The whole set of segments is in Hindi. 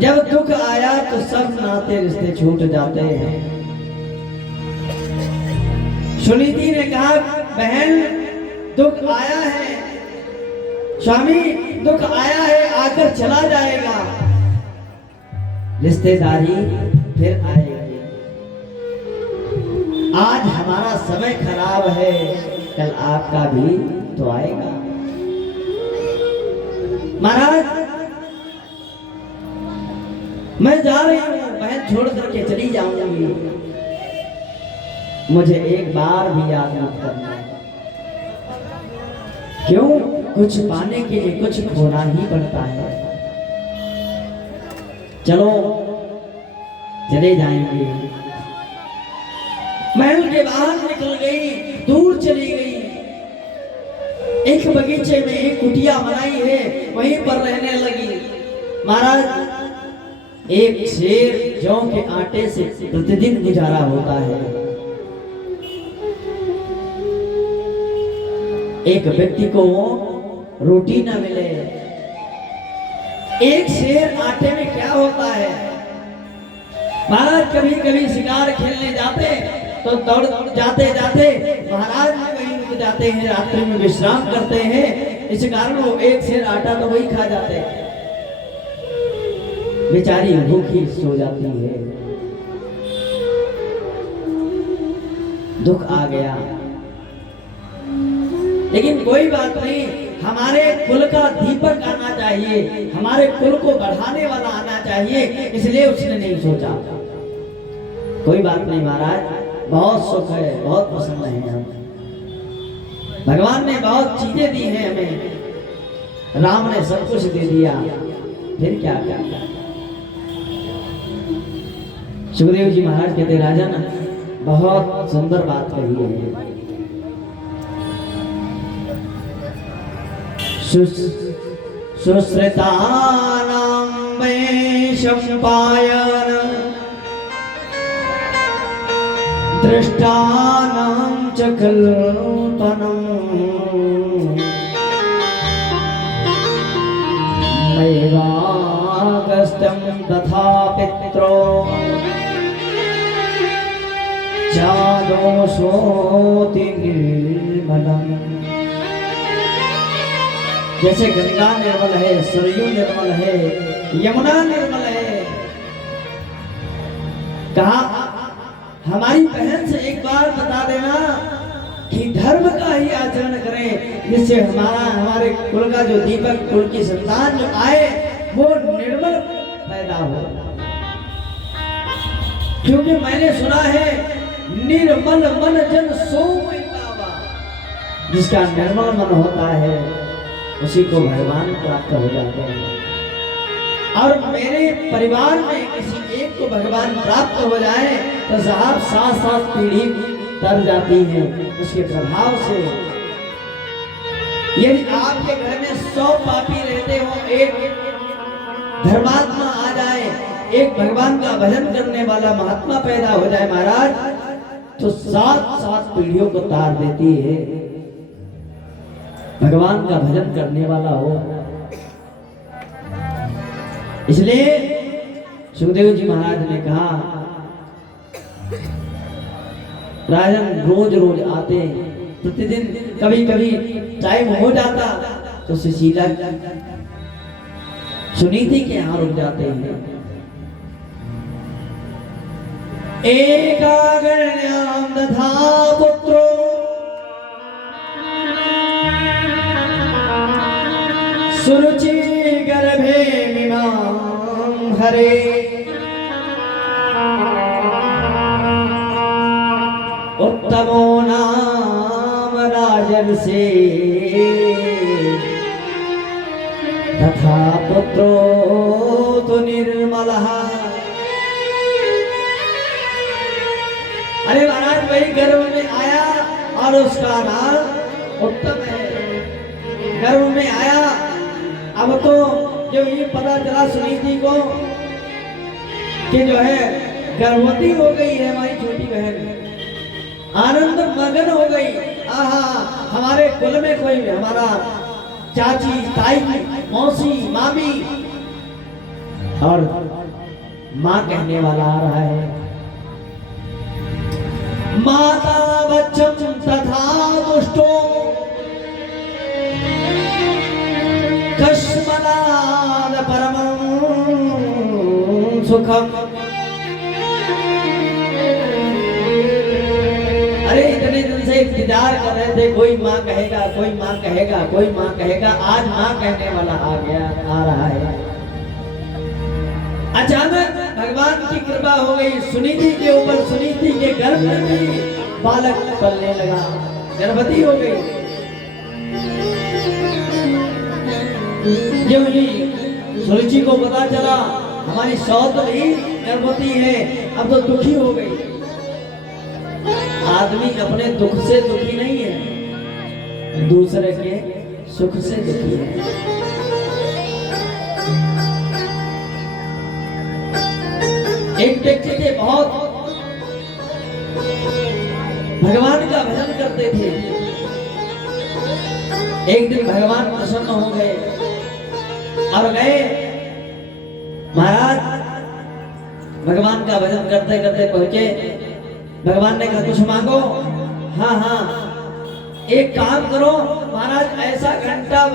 जब दुख आया तो सब नाते रिश्ते छूट जाते हैं। सुनीति ने कहा, बहन दुख आया है, स्वामी दुख आया है, आकर चला जाएगा, रिश्तेदारी फिर आएगी। आज हमारा समय खराब है, कल आपका भी तो आएगा। महाराज मैं जा रही हूँ, बहन छोड़ करके चली जाऊंगी, मुझे एक बार भी याद मत करना। क्यों? कुछ पाने के लिए कुछ खोना ही पड़ता है। चलो चले जाएंगे। महल के बाहर निकल गई, दूर चली गई। एक बगीचे में एक कुटिया बनाई है, वहीं पर रहने लगी। महाराज एक शेर जौ के आटे से प्रतिदिन गुजारा होता है। एक व्यक्ति को रोटी न मिले, एक शेर आटे में क्या होता है। महाराज कभी कभी शिकार खेलने जाते तो दौड़ जाते जाते महाराज कहीं रुक जाते हैं, रात्रि में विश्राम करते हैं। इस कारण वो एक शेर आटा तो वही खा जाते हैं, बेचारी भूखी सो जाती है। दुख आ गया, लेकिन कोई बात नहीं, हमारे कुल का दीपक आना चाहिए, हमारे कुल को बढ़ाने वाला आना चाहिए, इसलिए उसने नहीं सोचा। कोई बात नहीं महाराज, बहुत सुख है, बहुत पसंद है हम, भगवान ने बहुत चीजें दी हैं हमें, राम ने सब कुछ दे दिया, फिर क्या क्या। सुखदेव जी महाराज कहते, राजन बहुत सुंदर बात कही है। सुश्रितानां वेशं पायन दृष्टानां च कल्पनम् नैवागस्त्यं तथा पित्रो चादोषोति निर्मलम्। जैसे गंगा निर्मल है, सरयू निर्मल है, यमुना निर्मल है। कहा हमारी बहन से एक बार बता देना कि धर्म का ही आचरण करें, जिससे हमारे कुल का जो दीपक, कुल की संतान जो आए वो निर्मल पैदा हो। क्योंकि मैंने सुना है निर्मल मन जन सो पावा, जिसका निर्मल मन होता है उसी को भगवान प्राप्त हो जाते हैं। और मेरे परिवार में किसी एक को भगवान प्राप्त हो जाए तो साहब 7-7 पीढ़ी तर जाती है उसके प्रभाव से। यदि आपके घर में 100 पापी रहते हो, एक धर्मात्मा आ जाए, एक भगवान का भजन करने वाला महात्मा पैदा हो जाए महाराज, तो 7-7 पीढ़ियों को तार देती है। भगवान का भजन करने वाला हो। इसलिए सुखदेव जी महाराज ने कहा, राजन रोज रोज आते, प्रतिदिन कभी कभी टाइम हो जाता तो सुशीला सुनीति के यहाँ रुक जाते हैं। एकाग्रण्यां दधा पुत्रो सुरुचि गर्भे मिमां हरे। उत्तमो नाम राजर्षे तथा पुत्रो तु निर्मलः। अरे महाराज वही गर्भ में आया और उसका नाम उत्तम है। गर्भ में आया, अब तो जब ये पता चला सुनीति को कि जो है गर्भवती हो गई है हमारी छोटी बहन, आनंद मगन हो गई। आहा, हमारे कुल में कोई हमारा चाची, ताई, मौसी, मामी और माँ कहने वाला आ रहा है। माता बच्चम तथा दुष्टो कश्मलाद परमं सुखम। अरे इतने दिन से इंतजार कर रहे थे, कोई माँ कहेगा, कोई माँ कहेगा, कोई माँ कहेगा। आज माँ कहने वाला आ गया, आ रहा है। अचानक भगवान की कृपा हो गई सुनीति के ऊपर। सुनीति के गर्भ में भी बालक पलने लगा, गर्भवती हो गई। जो ही सुरुचि को पता चला हमारी सौतरी गर्भवती है, अब तो दुखी हो गई। आदमी अपने दुख से दुखी नहीं है, दूसरे के सुख से दुखी है। एक व्यक्ति थे, बहुत भगवान का भजन करते थे। एक दिन भगवान प्रसन्न हो गए और गए। महाराज भगवान का भजन करते करते पहुंचे। भगवान ने कहा कुछ मांगो। हाँ हाँ, एक काम करो महाराज, ऐसा घंटा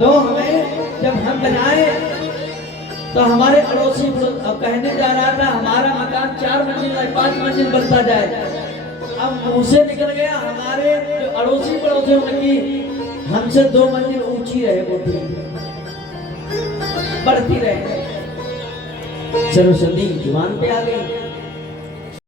दो हमें, जब हम बजाए तो हमारे अड़ोसी, अब कहने जा रहा था हमारा मकान 4 मंजिल 5 मंजिल बनता जाए। अब मुंह से निकल गया, हमारे जो अड़ोसी पड़ोसी उनकी हमसे 2 मंजिल ऊंची रहे, वो बढ़ती रहे। सरस्वती जुबान पे आ गई।